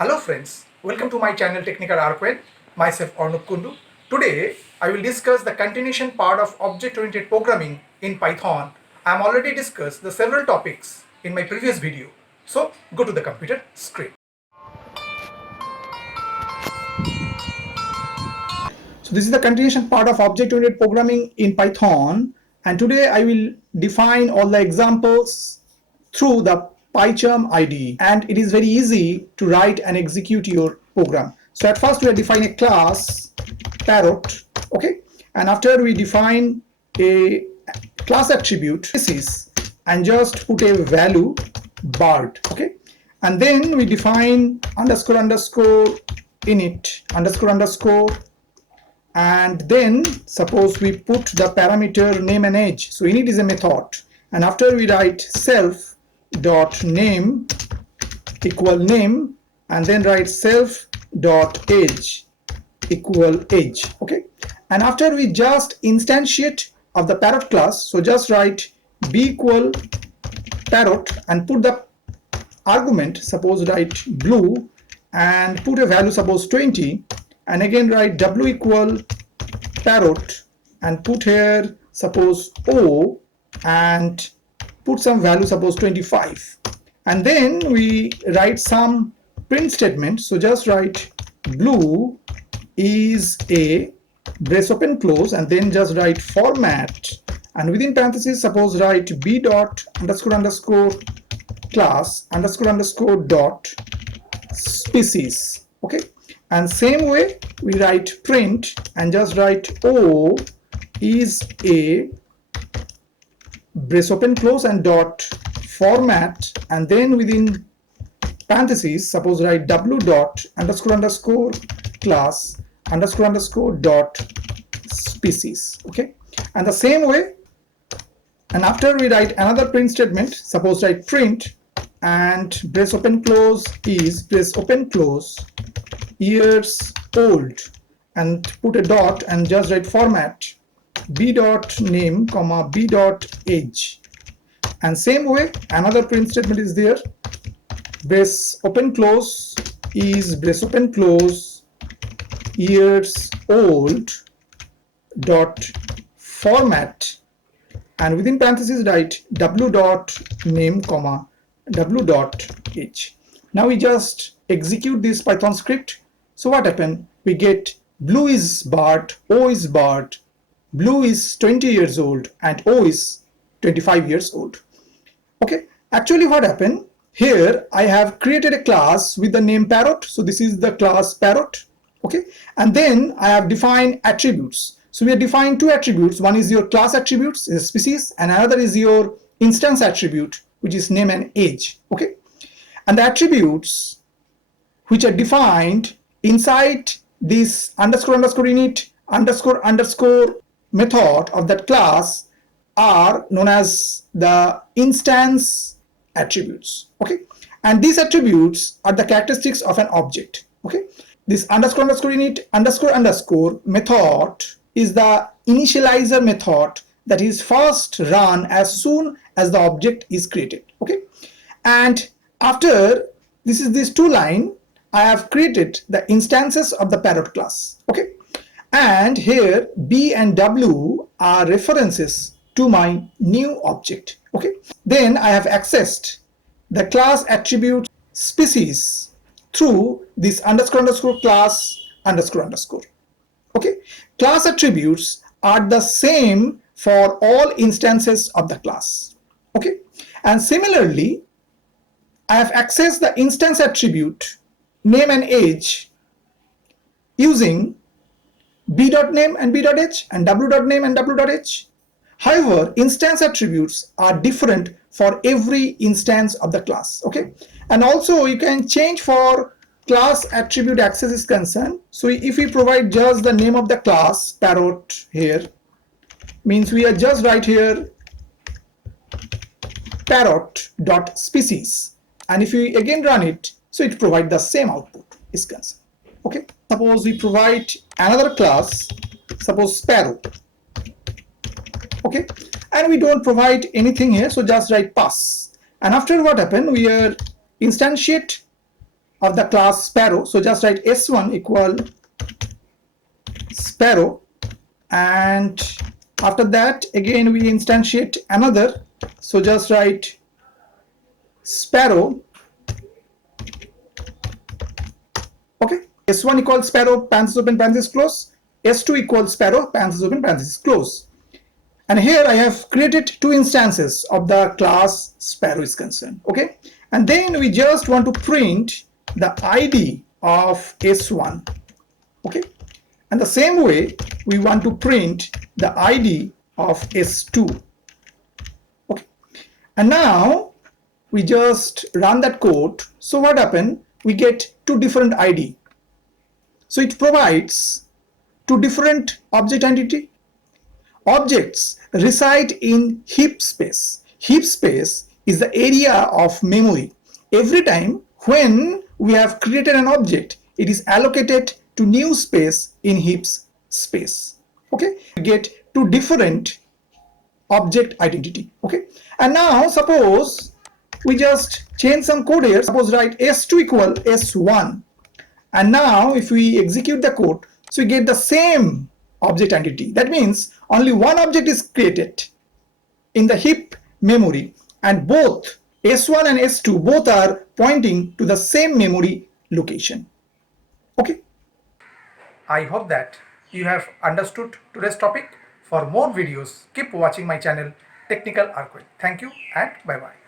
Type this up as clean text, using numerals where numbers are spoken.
Hello friends, welcome to my channel Technical Arkwell. Myself Arnab Kundu. Today I will discuss the continuation part of object-oriented programming in Python. I have already discussed the several topics in my previous video. So go to the computer screen. So this is the continuation part of object-oriented programming in Python, and today I will define all the examples through the PyCharm IDE, and it is very easy to write and execute your program. So at first we are defining a class parrot, okay, and after we define a class attribute species and just put a value bird, okay, and then we define underscore underscore init underscore underscore, and then suppose we put the parameter name and age. So init is a method, and after we write self dot name equal name, and then write self dot age equal age, okay, and after we just instantiate of the parrot class, so just write b equal parrot and put the argument, suppose write blue, and put a value suppose 20, and again write w equal parrot and put here suppose o and put some value suppose 25, and then we write some print statement. So just write blue is a brace open close, and then just write format, and within parentheses suppose write b dot underscore underscore class underscore underscore dot species, okay, and same way we write print and just write o is a brace open close and dot format, and then within parentheses suppose write w dot underscore underscore class underscore underscore dot species, okay, and the same way, and after we write another print statement, suppose write print and brace open close is brace open close years old, and put a dot and just write format b dot name comma b dot age, and same way another print statement is there, brace open close is brace open close years old dot format, and within parentheses write w dot name comma w dot age. Now we just execute this Python script. So what happened? We get blue is Bart, O is Bart, blue is 20 years old, and O is 25 years old. Okay, actually what happened here, I have created a class with the name parrot. So this is the class parrot, okay, and then I have defined attributes. So we have defined two attributes. One is your class attributes, is a species, and another is your instance attribute, which is name and age, okay, and the attributes which are defined inside this underscore underscore init underscore underscore method of that class are known as the instance attributes, okay, and these attributes are the characteristics of an object, okay. This underscore underscore init underscore underscore method is the initializer method that is first run as soon as the object is created, okay, and after this is this two line, I have created the instances of the parrot class, okay, and here b and w are references to my new object, okay. Then I have accessed the class attribute species through this underscore underscore class underscore underscore, okay. Class attributes are the same for all instances of the class, okay, and similarly I have accessed the instance attribute name and age using b.name and b.age and w.name and w.age. However, instance attributes are different for every instance of the class, okay, and also you can change for class attribute access is concerned. So if we provide just the name of the class parrot here, means we are just write here parrot dot species, and if we again run it, so it provide the same output is concerned, okay. Suppose we provide another class, suppose sparrow, okay, and we don't provide anything here, so just write pass, and after what happened, we are instantiate of the class Sparrow. So just write S1 equal Sparrow, and after that again we instantiate another. So just write Sparrow. Okay, S1 equals Sparrow, parenthesis open, parenthesis close. S2 equals Sparrow, parenthesis open, parenthesis close. And here I have created two instances of the class Sparrow is concerned. Okay, and then we just want to print the ID of S1. Okay, and the same way we want to print the ID of S2. Okay, and now we just run that code. So what happened? We get two different ID. So it provides two different object entity. Objects reside in heap space. Heap space is the area of memory. Every time when we have created an object, it is allocated to new space in heaps space. Okay, we get two different object identity. Okay, and now suppose we just change some code here. Suppose write S2 equal S1, and now if we execute the code, so we get the same object entity. That means only one object is created in the heap memory, and both S1 and S2 both are pointing to the same memory location. Okay, I hope that you have understood today's topic. For more videos, keep watching my channel Technical Archivist. Thank you and bye bye.